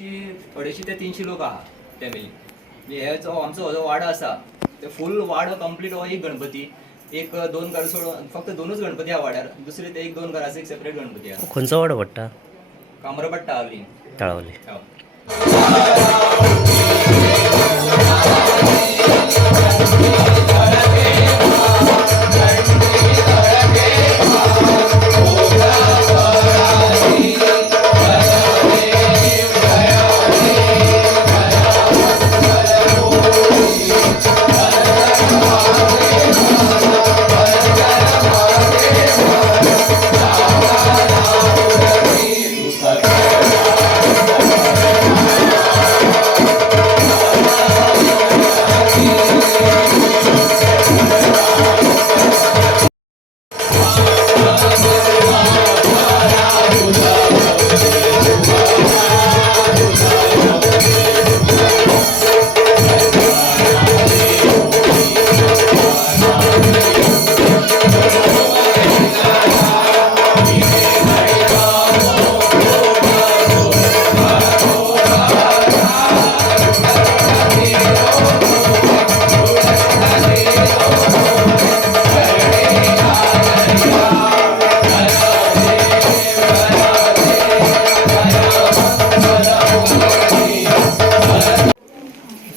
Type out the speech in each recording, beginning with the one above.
250 ते 300 लोक आहा फॅमिली। हे जो आमचो जो वाडो आसा ते फूल वाडो कंप्लीट हो एक गणपती, एक 2 घर सोडून फक्त 2च गणपती हा वाड्यार, दुसरे ते 1-2 घरांचे एक सेपरेट गणपती हा। खंयचो वाडो पडटा? कामरपट्टा आवली तळावली।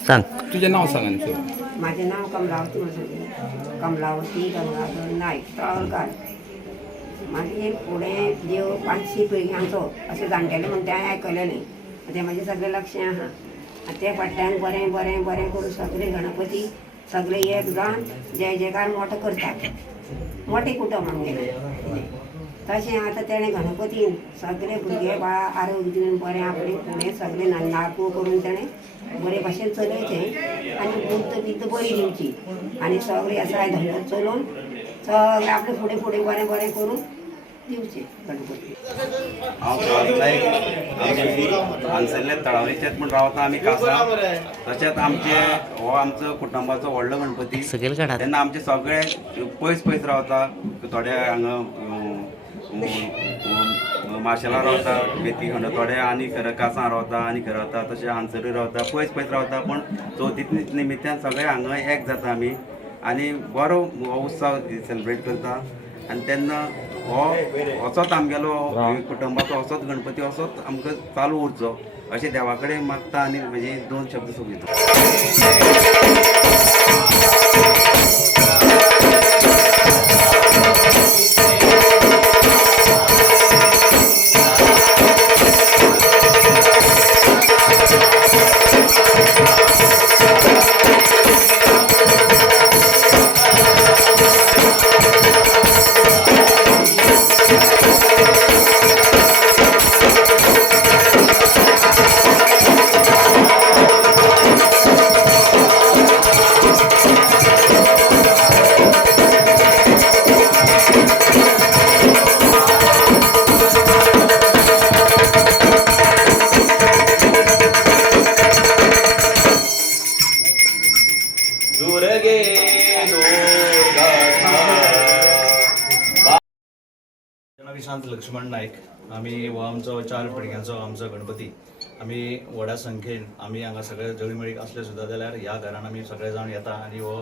सांग तुझे नाव सांग आणि माझे नाव कमलावती मसुदे, कमलावती गंगाधर नाईक तळवलकार। माझे पुढे देव 500 पिळग्यांचो असे जाणटेले म्हणते हांवें आयकलेलें, ते म्हाजे सगळे लक्ष आहा। ते फाटल्यान बरें बरें बरें करून सगळे गणपती सगळे एक जावन जय जयकार मोठो करतात, मोठे कुटुंब आमगेलें। तशें आतां तेणें गणपतीन सगळे भुरगे बाळा आरोग्य दिवन बरें आपणे फुडें सगळे नाकू करून तेणें बरे भाशेन चलयचें आनी बुद्ध बिद्द बरी दिवची आनी सगळे असाय धंदो चलोवन सगळे आपले फुडें फुडें बरें बरें करून दिवचें गणपती। हांव हांगसरले तळावलीचेच म्हण रावता आमी कासा। तशेंच आमचे हो आमचो कुटुंबाचो व्हडलो गणपती तेन्ना आमचे सगळे पयस पयस रावता। थोडे हांगा माशेला रावता, बेती खंड थोडे आनी खरं कासां रावता आनी खरं रावता, तशें हांगसरूय रावता, पयस पयस रावता। पूण चवथी निमित्यान सगळे हांगा एक जाता आमी आनी बरो हो उत्सव सेलिब्रेट करता। आनी तेन्ना हो असोच आमगेलो कुटुंबाचो असोच गणपती असोच आमकां चालू उरचो अशें देवा कडेन मागता आनी म्हजे 2 शब्द सोंपयता। विशांत लक्ष्मण नाईक। आम्ही हो आमचो 4 पिळग्यांचो आमचो गणपती आमी व्हड्या संख्येन आमी हांगा सगळे जळीमळीक असले सुद्दां जाल्यार ह्या घरान आमी सगळे जाण येता आनी हो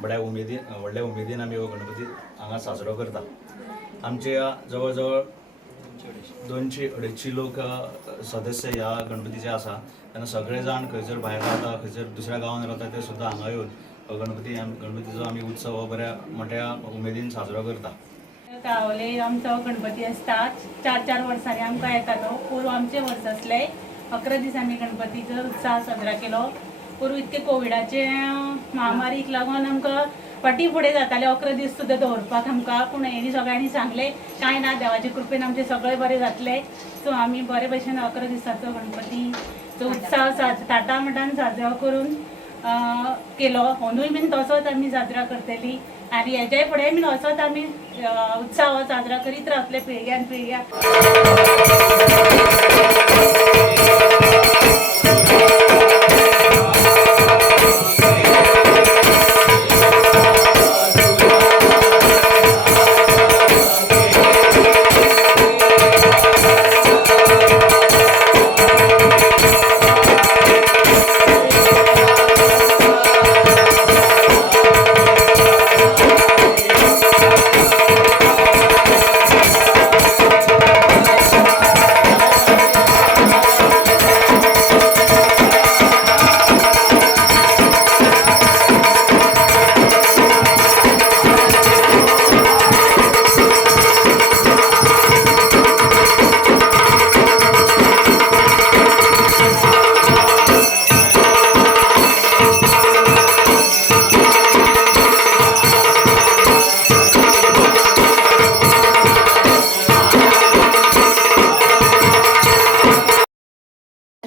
व्हड्या उमेदीन आमी हो गणपती हांगा साजरो करता। आमचे जवळ जवळ 200-250 लोक सदस्य ह्या गणपतीचे आसा। तेन्ना सगळे जाण खंयसर भायर रावता, खंयसर दुसऱ्या गांवांत रावता, ते सुद्दां हांगा येवन हो गणपतीचो आमी उत्सव हो बऱ्या मोठ्या उमेदीन साजरो करता। तळावले आमचो गणपती आसता 4-4 वर्सांनी आमकां येता तो। पूर्व आमचे वर्स आसले 11 दीस आमी गणपतीचो उत्सव साजरा केलो। पूर्व इतके कोविडाचे महामारीक लागून आमकां फाटी फुडें जाताले 11 दीस सुद्दां दवरपाक आमकां, पूण हेणी सगळ्यांनी सांगले कांय ना, देवाचे कृपेन आमचे सगळे बरें जातले। सो आमी बरे भशेन 11 दिसाचो गणपतीचो उत्सव टाटा मठान साजरो करून केलो। अंदूय बीन तसोच आमी साजरा करतली आनी हेज्याय फुडें बीन असोच आमी उत्सव साजरा करीत रावतले पिळग्यान पिळग्या।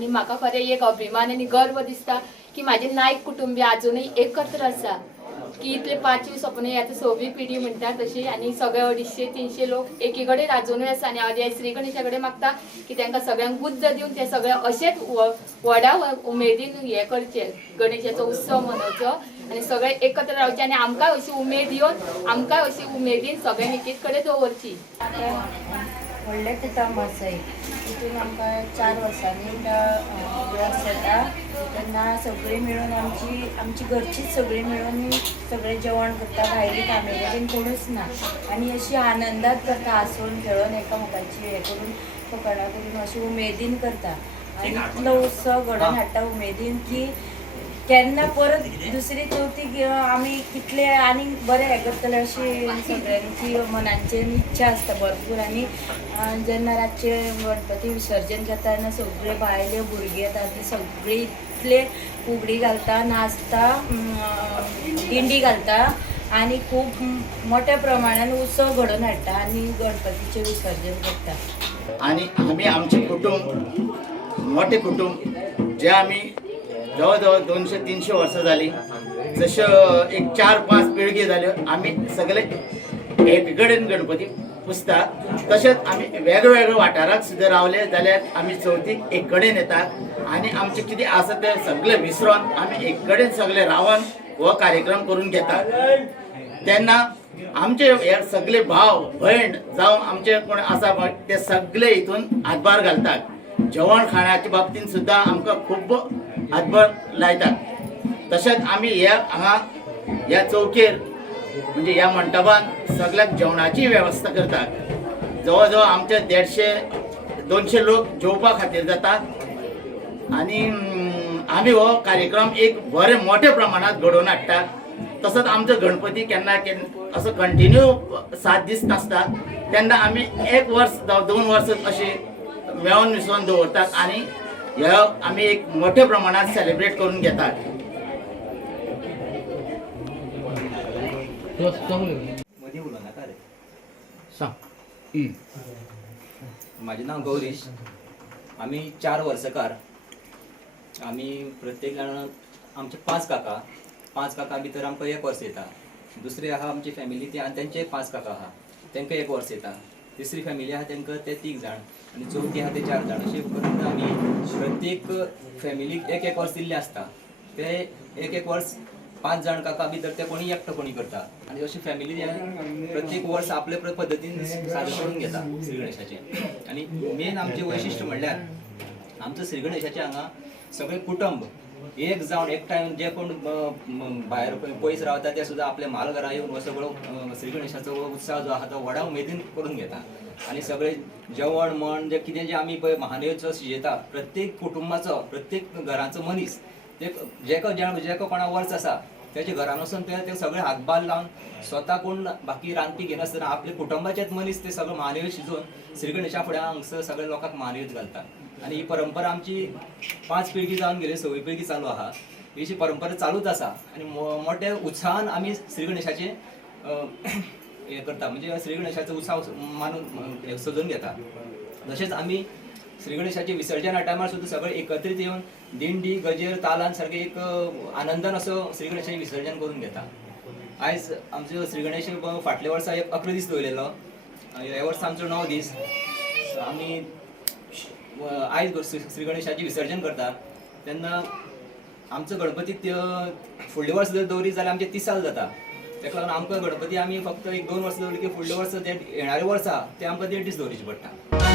म्हाका खरें एक अभिमान आनी गर्व दिसता की म्हाजे नायक कुटुंबीय अजूनही एकत्र आसा, की इतले 5वी सपने आता 6वी पिढी म्हणटा तशी, आणि सगळे 250-300 लोक एकी कडेन अजूनय आसा. आणि हांव ह्या श्री गणेशा कडेन मागता की तांकां सगळ्यांक बुद्ध दिवन ते सगळे अशेंच व्हडा उमेदीन हे करचे, गणेशाचो उत्सव मनोवचो आणि सगळे एकत्र रावचे आणि आमकां अशी उमेद येवन आमकां अशी उमेदीन सगळ्यांनी एकीच कडेन दवरची. व्हडलें कुटुंब आसा एक, तितून आमकां 4 वर्सांनी दिवस जाता, तेन्ना सगळीं मेळून आमची घरचीच सगळीं मेळून सगळें जेवण करता, भायली कामेरी कोणूच ना, आनी अशी आनंदात करता, हांसून खेळून एकामेकांची हे करून फकाणां करून अशी उमेदीन करता. आनी इतलो उत्सव घडोवन हाडटा उमेदीन की केन्ना परत दुसरी चवथीक आमी कितले आनी बरें हें करतले अशी सगळ्यांची मनांचेर इच्छा आसता भरपूर. आनी जेन्ना रातचे गणपती विसर्जन जाता तेन्ना सगळे बायले भुरगे येता ते सगळे इतले फुगडी घालता, नाचता, दिंडी घालता आनी खूब मोठ्या प्रमाणान उत्सव घडोवन हाडटा आनी गणपतीचें विसर्जन करता. आणि आम्ही आमचे कुटुंब मोठे कुटुंब जे आम्ही जवळजवळ 200-300 वर्सां जाली, जशें एक 4-5 पिळगी जाल्यो आम्ही सगळे एक कडेन गणपती पुजता. तशेंच आमी वेगवेगळ्या वाठाराक सुद्दां रावले जाल्यार आमी चवथीक एक कडेन येतात आनी आमचें कितें आसा तें सगळें विसरोन आमी एक कडेन सगळे रावन हो कार्यक्रम करून घेतात. तेन्ना आमचे हे सगळे भाव भयण जावं आमचे कोण आसा ते सगळे हितून हातभार घालतात. जेवण खाणाच्या बाबतींत सुद्दां आमकां खूब हातभार लायतात. तशेंच आमी हांगा ह्या चौकेर म्हणजे ह्या मंडपान सगळ्याक जेवणाची वेवस्था करतात. जवळ जवळ आमचे 150-200 लोक जेवपा खातीर जातात आनी आमी हो कार्यक्रम एक बरे मोठ्या प्रमाणात घडोवन हाडटात. तसोच आमचो गणपती केन्ना असो कंटिन्यू 7 दीस नासता, तेन्ना आमी 1 वर्स जावं 2 वर्स अशी मेळोन मिसळून दवरतात आनी ह्यो आमी एक मोठ्या प्रमाणात सेलिब्रेट करून घेतात. मदीं उलोवनाका रे. म्हाजें नांव गौरीश. आमी 4 वर्सकार. आमी प्रत्येक जाण आमचे 5 काका भितर आमकां 1 वर्स येता. दुसरी आहा आमची फॅमिली ती आनी तेंचे 5 काका आहा, तांकां 1 वर्स येता. तिसरी फॅमिली आहा तांकां ते 3 जाण आनी चवथी आहा ते 4 जाण. अशें करून आमी प्रत्येक फॅमिलीक 1-1 वर्स दिल्लें आसता. ते 1-1 वर्स 5 जाण काका भितर ते कोणी एकटो कोणी करता आनी अशी फॅमिली प्रत्येक वर्स आपले पद्दतीन साजरे करून घेता श्री गणेशाचें. आनी मेन आमचें वैशिश्ट्य म्हणल्यार आमचो श्री गणेशाचें हांगा सगळे कुटुंब एक जावन एकठांय जे कोण भायर पयस रावता ते सुद्दां आपल्या म्हालघरा येवन हो सगळो श्री गणेशाचो उत्सव जो आहा तो व्हडा उमेदीन करून घेता. आनी सगळे जेवण म्हण जे कितें जे आमी पळय महानैवेद्य शिजयता प्रत्येक कुटुंबाचो प्रत्येक घराचो मनीस ते जेको कोणा वर्स आसा त्याच्या घरान वचून ते सगळे हातभार लावन स्वता कोण बाकी रांदपी घेनासतना आपले कुटुंबाचेच मनीस ते सगळे महानैवेद्य शिजोवन श्री गणेशा फुड्या हांगसर सगळे लोकांक महानैवेद्य घालतात. आनी ही परंपरा आमची 5 पिळगी जावन गेली, 6वी पिळगी चालू आहा. ही परंपरा चालूच आसा आनी मोठ्या उत्साहान आमी श्री गणेशाचे हे करता, म्हणजे श्री गणेशाचो उत्सव मानून सजोवन घेता. तशेंच आमी श्री गणेशाचे विसर्जना टायमार सुद्दां सगळे एकत्रीत येवन दिंडी गजेर तालान सारके एक आनंदान असो श्री गणेशाचें विसर्जन करून घेता. आयज आमचो श्री गणेश फाटल्या वर्सा 11 दीस दवरलेलो, ह्या वर्सा आमचो 9 दीस. आमी आयज श्री गणेशाचें विसर्जन करता तेन्ना आमचो गणपती फुडले वर्स जर दवरीत जाल्यार आमचे 30 साल जाता. ताका लागून आमकां गणपती आमी फक्त 1-2 वर्सां दवरली की फुडले वर्स जे येणारे वर्स आहा ते आमकां 1.5 दीस दवरचे पडटा.